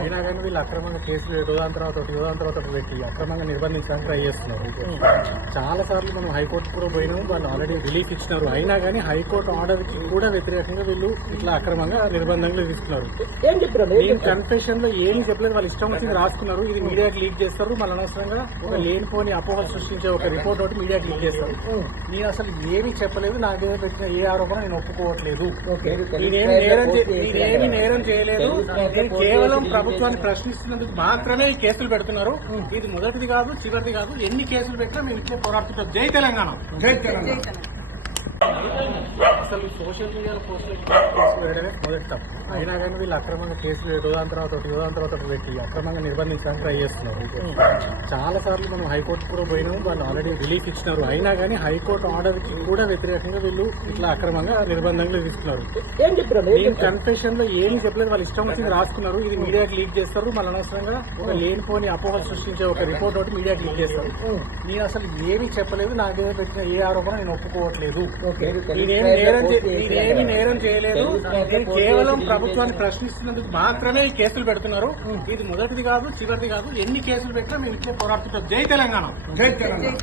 అయినా కానీ వీళ్ళు అక్రమంగా కేసులు రోజాన్ తర్వాత పెట్టి అక్రమంగా నిర్బంధించడానికి ట్రై చేస్తున్నారు. చాలా సార్లు మనం హైకోర్టు కూడా పోయినాము, వాళ్ళు ఆల్రెడీ రిలీఫ్ ఇచ్చినారు. అయినా కానీ హైకోర్టు ఆర్డర్ కి కూడా వ్యతిరేకంగా వీళ్ళు ఇట్లా అక్రమంగా నిర్బంధంగా తీసుకున్నారు. నేను కన్ఫెషన్ లో ఏమి చెప్పలేదు, వాళ్ళు ఇష్టం వచ్చింది రాసుకున్నారు. ఇది మీడియాకి లీక్ చేస్తారు, మళ్ళీ అనవసరంగా ఒక లేనిపోని అపోహలు సృష్టించే ఒక రిపోర్ట్ ఒకటి మీడియాకి లీక్ చేస్తారు. నేను అసలు ఏమీ చెప్పలేదు, నా మీద పెట్టిన ఏ ఆరోపణ నేను ఒప్పుకోవట్లేదు. నేనేమి నేరం చేయలేదు. నేను కేవలం ప్రభుత్వాన్ని ప్రశ్నిస్తున్నందుకు మాత్రమే ఈ కేసులు పెడుతున్నారు. ఇది మొదటిది కాదు, చివరిది కాదు. ఎన్ని కేసులు పెట్టినా మేము ఇట్లే పోరాడుతుంటాం. జై తెలంగాణ. జై తెలంగాణ. అసలు సోషల్ మీడియాలో పోస్టులు పెట్టడమే మొదటి తప్పు. అయినా కానీ వీళ్ళు అక్రమంగా కేసులు రోజాన్ తర్వాత పెట్టి అక్రమంగా నిర్బంధించడానికి ట్రై చేస్తున్నారు. చాలా సార్లు మనం హైకోర్టు కూడా పోయినాము, వాళ్ళు ఆల్రెడీ రిలీఫ్ ఇచ్చినారు. అయినా కానీ హైకోర్టు ఆర్డర్ కి కూడా వ్యతిరేకంగా వీళ్ళు ఇట్లా అక్రమంగా నిర్బంధంగా తీసుకున్నారు. నేను కన్ఫెషన్ లో ఏమి చెప్పలేదు, వాళ్ళు ఇష్టం వచ్చింది రాసుకున్నారు. ఇది మీడియాకి లీక్ చేస్తారు, మళ్ళీ అనవసరంగా ఒక లేనిపోని అపోహలు సృష్టించే ఒక రిపోర్ట్ ఒకటి మీడియాకి లీక్ చేస్తారు. నేను అసలు ఏమీ చెప్పలేదు, నా మీద పెట్టిన ఏ ఆరోపణ నేను ఒప్పుకోవట్లేదు. నేనేమి నేరం చేయలేదు. నేను కేవలం ప్రభుత్వాన్ని ప్రశ్నిస్తున్నందుకు మాత్రమే ఈ కేసులు పెడుతున్నారు. ఇది మొదటిది కాదు, చివరిది కాదు. ఎన్ని కేసులు పెట్టినా మేము ఇట్లే పోరాడుతుంటాం. జై తెలంగాణ. జై తెలంగాణ.